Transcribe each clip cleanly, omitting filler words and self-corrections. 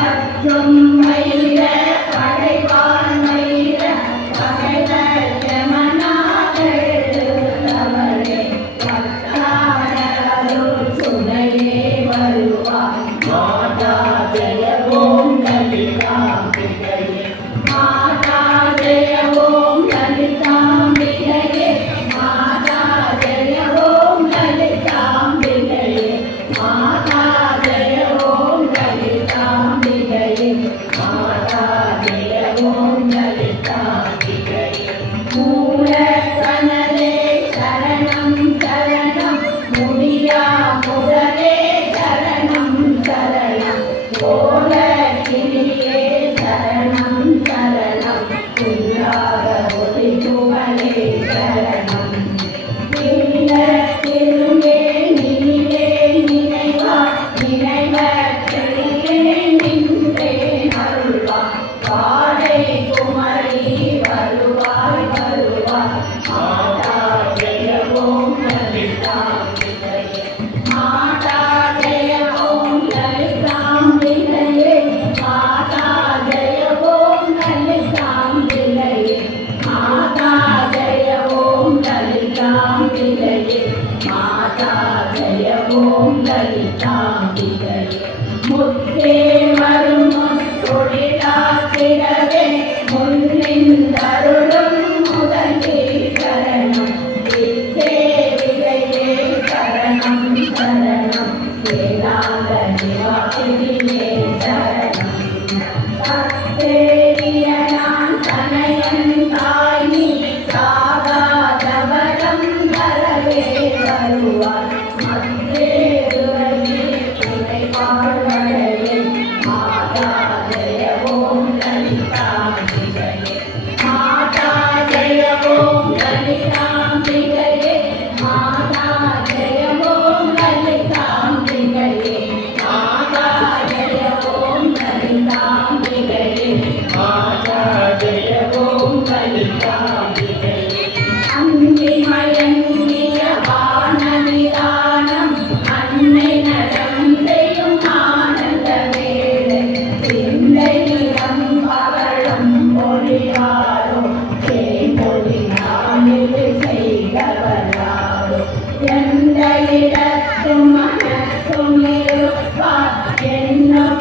மற்றும் வைர படைவான் வைர பகைவர் யமனாதவரே பத்தாரருள் சுனையே வருவாய் மாதா ஜெய ஓம் லலிதாம்பிகையே மாதா ஜெய ஓம் லலிதாம்பிகையே மாதா ஜெய ஓம் லலிதாம்பிகையே மாதா ஜெய ஓம் லலிதாம்பிகையே மாதா ஜெய ஓம் லலிதாம்பிகையே மூலக்கனலே சரணம் சரணம் முடியா முதலே சரணம் சரணம் கோலகிரியே சரணம் சரணம் குல்லாத ஒளிபுகழே சரணம் நீல திருமே நீலே நினைவா நினைவற்றிலே நின்றே அருள்வா பாடை குமரி வருவாய் வருவாய் மாதா ஜெய ஓம் லலிதாம்பிகையே மாதா ஜெய ஓம் லலிதாம்பிகையே மாதா ஜெய ஓம் லலிதாம்பிகையே மாதா ஜெய ஓம் லலிதாம்பிகையே மாதா ஜெய ஓம் லலிதாம்பிகையே முத்தே வரும் முத்தொழிலாத்திடவே முன்னின்றருளும் முதலே சரணம் வித்தே விதையே சரணம் சரணம் வேதாந்த நிவாசினியே சரணம் பத்தேரியனான் தனயன் தாய் நீ சாகாதவரம் தரவே வருவாய் மத்தேருரையே துணை வாழ்வழையே மாதா ஜெய ஓம் லலிதாம்பிகையே மாதா ஜெய ஓம் லலிதாம்பிகையே மாதா ஜெய ஓம் லலிதாம்பிகையே மாதா ஜெய ஓம் லலிதாம்பிகையே மாதா ஜெய ஓம் லலிதாம்பிகையே அங்கி மயங்கிய வானவிதானம் அன்னை நடம் செய்யும் ஆனந்த வேளை சிந்தை நிலம் பவளம் மொழியாரோ தேன்மொழி நாளில் செய்தவராரோ எந்த இடத்தும் மனத்தும் இருப்பார்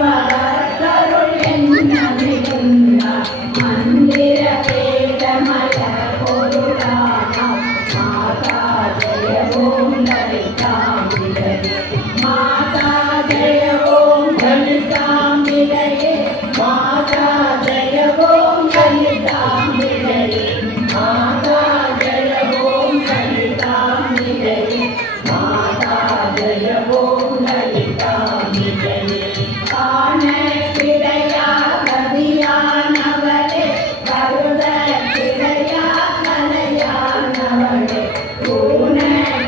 என்னவரருள் என்ன மிகுந்தார் மந்திர வேதமய பொருளானாம் மாதா ஜெய ஓம் லலிதாம்பிகையே மாதா ஜெய ஓம் லலிதாம்பிகையே மாதா ஜெய ஓம் லலிதாம்பிகையே மாதா ஜெய ஓம் லலிதாம்பிகையே மாதா ஜெய ஓம் லலிதாம்பிகையே காண கிடையா கதியானவளே கருத கிடையா கலையானவளே ஊன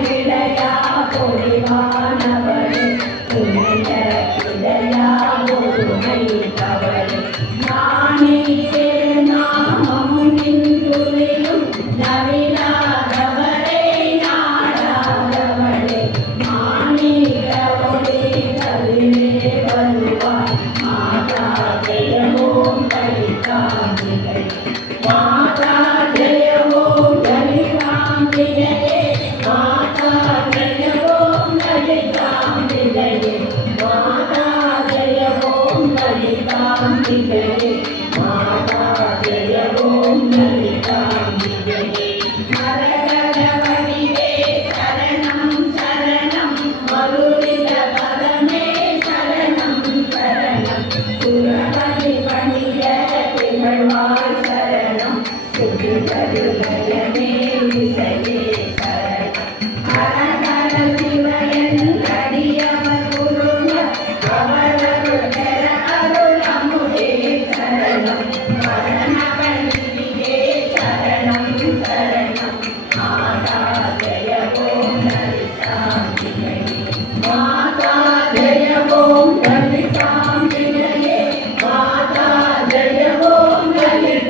கிடையா பொழிவானவளே துணைய கிடையா ஒருமை தவளே நானே திருநாமம் நின்றுளியும் நவிலாதவளே நாடாதவளே மாணிக ஒளி கதிரே வருவாய் மாதா ஜெய ஓம் லலிதாம்பிகையே மாதா ஜெய ஓம் லலிதாம்பிகையே மாதா ஜெய ஓம் லலிதாம்பிகையே மாதா ஜெய ஓம் லலிதாம்பிகையே மாதா ஜெய ஓம் லலிதாம்பிகையே மரகத வடிவே சரணம் சரணம் மருவித பதமே சரணம் சரணம் சுரபதி பணிய திகழ்வாய் சரணம் சுகிதருகயமே விசையே சரணம் ஹரஹர சிவயன் அடியவர் குருங்க அவரருள் பெற அருள் அமுதே சரணம் மரணவழியே சரணம் சரணம் மாதா ஜெய ஓம் லலிதாம்பிகையே மாதா ஜெய ஓம் லலிதாம்பிகையே மாதா ஜெய ஓம் லலிதாம்பிகையே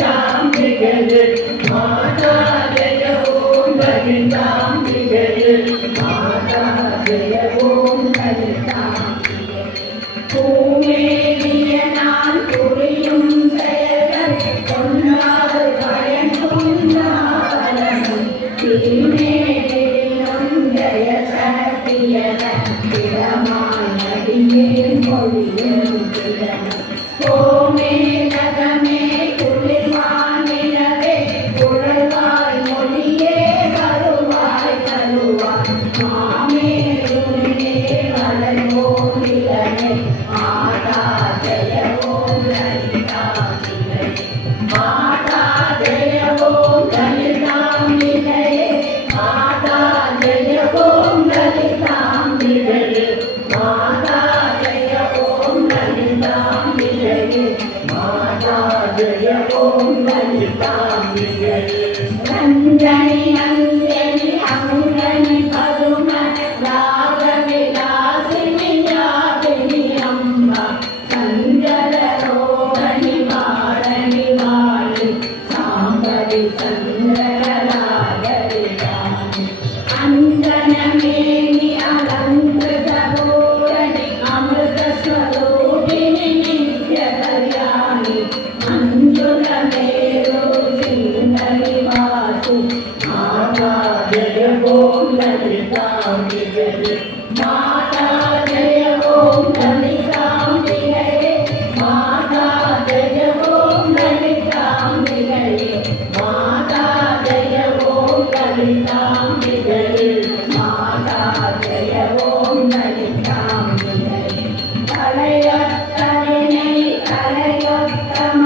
माता जय ओम ललिताम्बिके रंजनी नंदिनी अंगनी पद्म राग विलासिनी यामिनी अम्बा संजल रोहिणी वाणी वाणी सांबरी चंद्र रागरी रानी अंजन मेनी अलंकृत पूरणी अमृत स्वरूपिणी नित्य कल्याणी मंजुल मेरु सिंहनि वासु माता जय ओम ललिताम्बिके माता जय ओम ललिताम्बिके माता जय ओम ललिताम्बिके माता जय ओम ललिताम्बिके माता जय ओम ललिताम्बिके कलयोत्तमिने कलयोत्तम